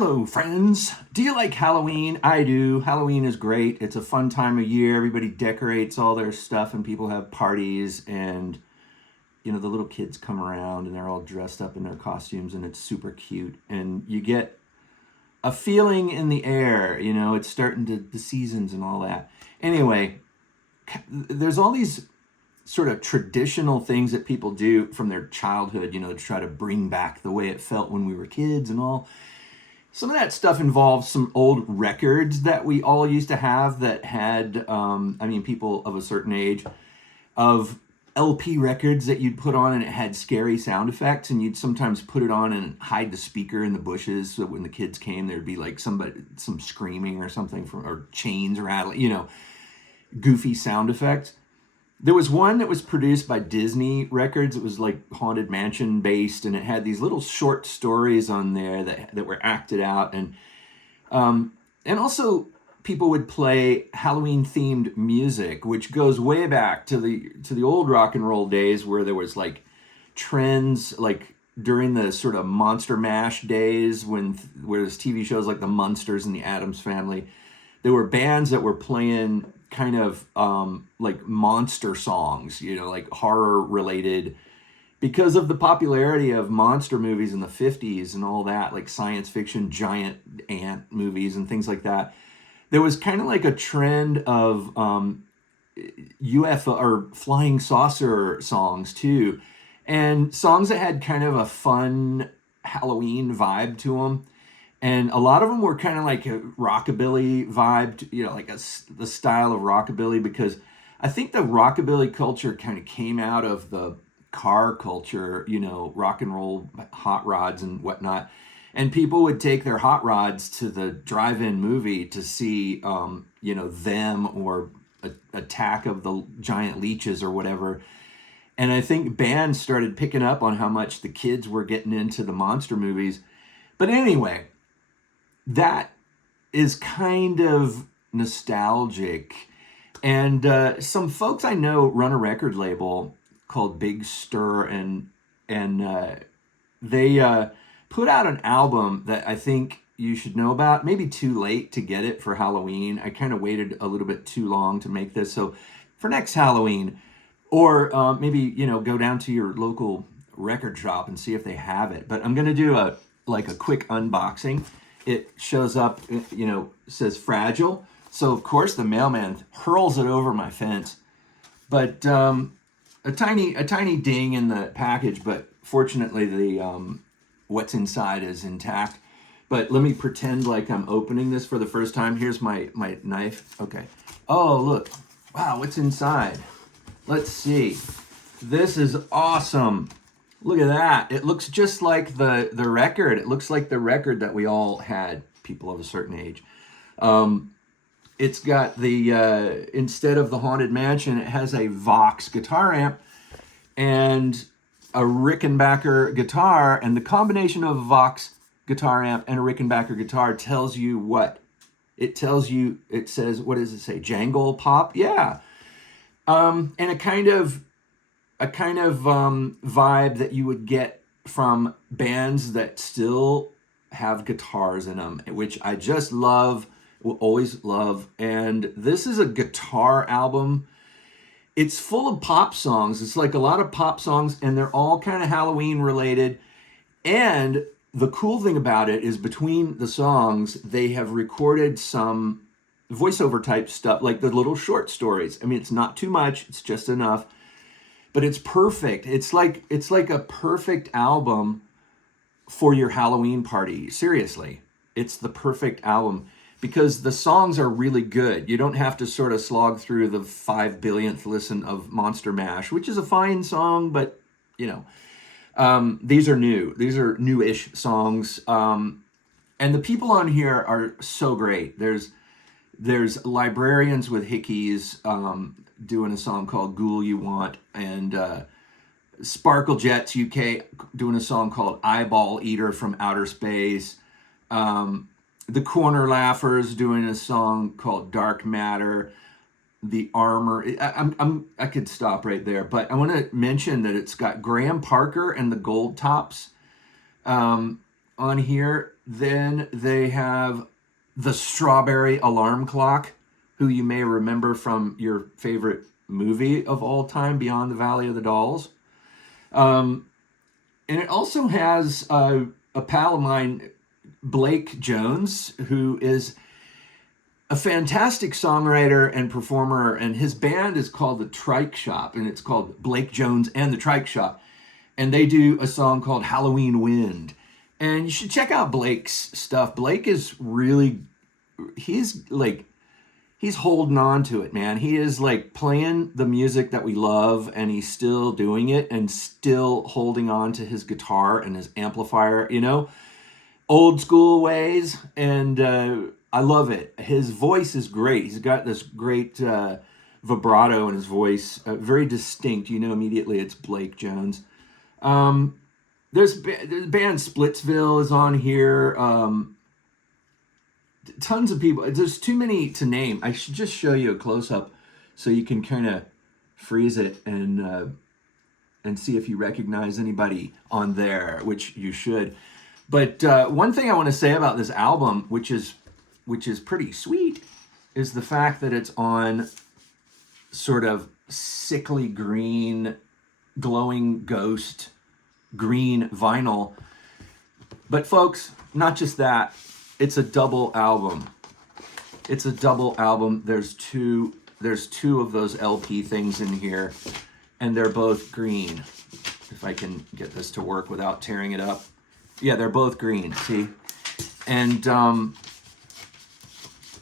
Hello, friends. Do you like Halloween? I do. Halloween is great. It's a fun time of year. Everybody decorates all their stuff and people have parties and the little kids come around and they're all dressed up in their costumes and it's super cute and you get a feeling in the air, it's starting to the seasons and all that. Anyway, there's all these sort of traditional things that people do from their childhood, to try to bring back the way it felt when we were kids and all. Some of that stuff involves some old records that we all used to have that had, people of a certain age, of LP records that you'd put on and it had scary sound effects, and you'd sometimes put it on and hide the speaker in the bushes so when the kids came there'd be like some screaming or something or chains rattling, goofy sound effects. There was one that was produced by Disney Records. It was like Haunted Mansion based, and it had these little short stories on there that were acted out, and also people would play Halloween themed music, which goes way back to the old rock and roll days where there was like trends like during the sort of Monster Mash days where there's TV shows like the Munsters and the Addams Family. There were bands that were playing kind of like monster songs, like horror related, because of the popularity of monster movies in the 50s and all that, like science fiction giant ant movies and things like that. There was kind of like a trend of UFO or flying saucer songs too, and songs that had kind of a fun Halloween vibe to them. And a lot of them were kind of like a rockabilly vibe, like the style of rockabilly, because I think the rockabilly culture kind of came out of the car culture, rock and roll hot rods and whatnot. And people would take their hot rods to the drive-in movie to see, them or Attack of the Giant Leeches or whatever. And I think bands started picking up on how much the kids were getting into the monster movies. But anyway, that is kind of nostalgic. And some folks I know run a record label called Big Stir, and they put out an album that I think you should know about. Maybe too late to get it for Halloween. I kind of waited a little bit too long to make this. So for next Halloween, or maybe, go down to your local record shop and see if they have it. But I'm going to do a quick unboxing. It shows up, says fragile. So of course the mailman hurls it over my fence. But a tiny ding in the package, but fortunately the what's inside is intact. But let me pretend like I'm opening this for the first time. Here's my knife. Okay. Oh, look. Wow, what's inside? Let's see. This is awesome. Look at that. It looks just like the record. It looks like the record that we all had, people of a certain age. It's got the, instead of the Haunted Mansion, it has a Vox guitar amp and a Rickenbacker guitar. And the combination of a Vox guitar amp and a Rickenbacker guitar tells you what? It says, what does it say? Jangle pop? Yeah. And a kind of vibe that you would get from bands that still have guitars in them, which I just love, will always love. And this is a guitar album. It's full of pop songs. It's like a lot of pop songs, and they're all kind of Halloween related. And the cool thing about it is between the songs, they have recorded some voiceover type stuff, like the little short stories. I mean, it's not too much, it's just enough. But it's perfect. It's like a perfect album for your Halloween party. Seriously, it's the perfect album because the songs are really good. You don't have to sort of slog through the 5 billionth listen of Monster Mash, which is a fine song, but these are new. These are new-ish songs, and the people on here are so great. There's Librarians with Hickeys doing a song called Ghoul You Want, and Sparkle Jets UK doing a song called Eyeball Eater from Outer Space. The Corner Laughers doing a song called Dark Matter. The Armor. I could stop right there, but I want to mention that it's got Graham Parker and the Gold Tops on here. Then they have the Strawberry Alarm Clock, who you may remember from your favorite movie of all time, Beyond the Valley of the Dolls. And it also has a pal of mine, Blake Jones, who is a fantastic songwriter and performer, and his band is called the Trike Shop, and it's called Blake Jones and the Trike Shop, and they do a song called Halloween Wind, and you should check out Blake's stuff. Blake is really, he's holding on to it, man. He is like playing the music that we love, and he's still doing it and still holding on to his guitar and his amplifier, old school ways, and I love it. His voice is great. He's got this great vibrato in his voice, very distinct. You know immediately it's Blake Jones. There's the band Splitsville is on here. Tons of people. There's too many to name. I should just show you a close-up so you can kind of freeze it and see if you recognize anybody on there, which you should. But one thing I want to say about this album, which is pretty sweet, is the fact that it's on sort of sickly green, glowing ghost green vinyl. But folks, not just that, it's a double album. It's a double album. There's two of those LP things in here, and they're both green. If I can get this to work without tearing it up. Yeah, they're both green, see? And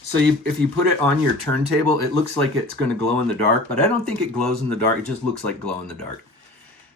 so if you put it on your turntable, it looks like it's going to glow in the dark, but I don't think it glows in the dark. It just looks like glow in the dark.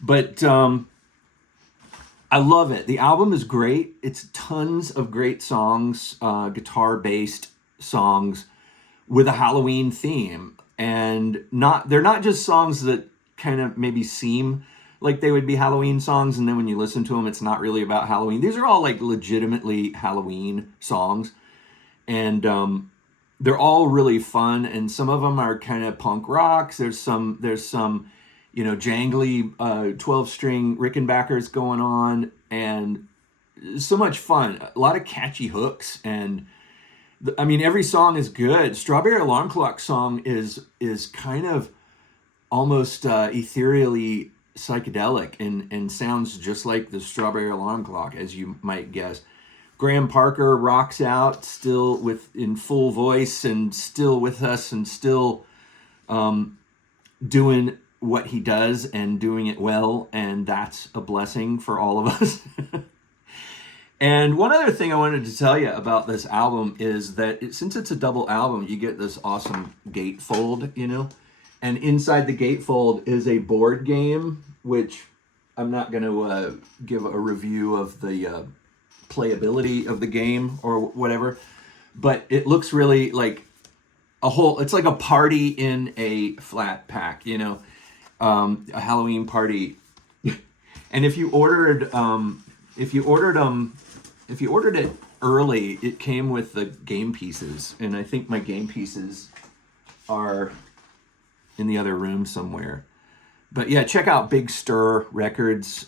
But I love it. The album is great. It's tons of great songs, guitar-based songs with a Halloween theme. And they're not just songs that kind of maybe seem like they would be Halloween songs, and then when you listen to them, it's not really about Halloween. These are all like legitimately Halloween songs. And they're all really fun, and some of them are kind of punk rocks. There's some jangly 12-string Rickenbackers going on, and so much fun. A lot of catchy hooks, and every song is good. Strawberry Alarm Clock song is kind of almost ethereally psychedelic and sounds just like the Strawberry Alarm Clock, as you might guess. Graham Parker rocks out still in full voice and still with us and still doing what he does and doing it well, and that's a blessing for all of us. And one other thing I wanted to tell you about this album is that since it's a double album, you get this awesome gatefold, and inside the gatefold is a board game, which I'm not going to give a review of the playability of the game or whatever, but it looks really like it's like a party in a flat pack, a Halloween party. And if you ordered it early, it came with the game pieces, and I think my game pieces are in the other room somewhere. But yeah, check out Big Stir Records.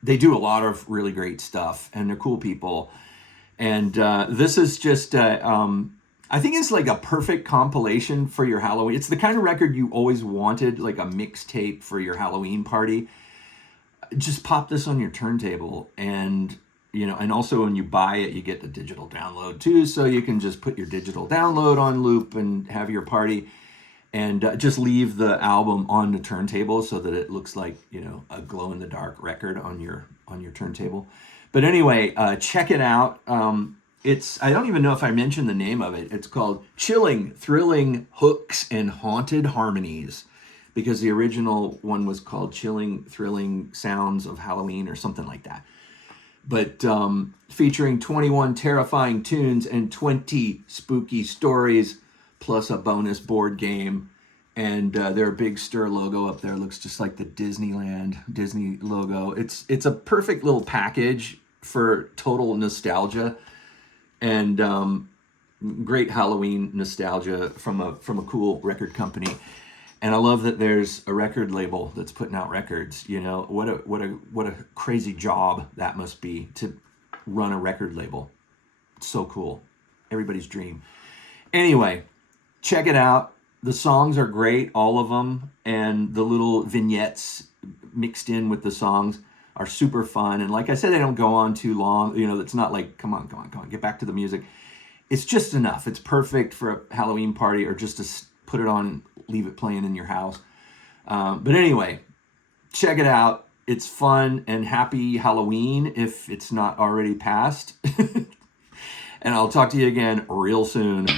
They do a lot of really great stuff, and they're cool people. And this is just, I think it's like a perfect compilation for your Halloween. It's the kind of record you always wanted, like a mixtape for your Halloween party. Just pop this on your turntable, and and also when you buy it, you get the digital download too, so you can just put your digital download on loop and have your party, and just leave the album on the turntable so that it looks like a glow in the dark record on your turntable. But anyway, check it out. I don't even know if I mentioned the name of it. It's called Chilling, Thrilling Hooks and Haunted Harmonies, because the original one was called Chilling, Thrilling Sounds of Halloween or something like that. But featuring 21 terrifying tunes and 20 spooky stories, plus a bonus board game. And their Big Stir logo up there looks just like the Disney logo. It's a perfect little package for total nostalgia and great Halloween nostalgia from a cool record company. And I love that there's a record label that's putting out records. You know, what a crazy job that must be to run a record label. It's so cool. Everybody's dream. Anyway, check it out. The songs are great, all of them, and the little vignettes mixed in with the songs are super fun. And like I said, they don't go on too long. You know, it's not like, come on, get back to the music. It's just enough. It's perfect for a Halloween party or just to put it on, leave it playing in your house. But anyway, check it out. It's fun, and happy Halloween if it's not already passed. And I'll talk to you again real soon.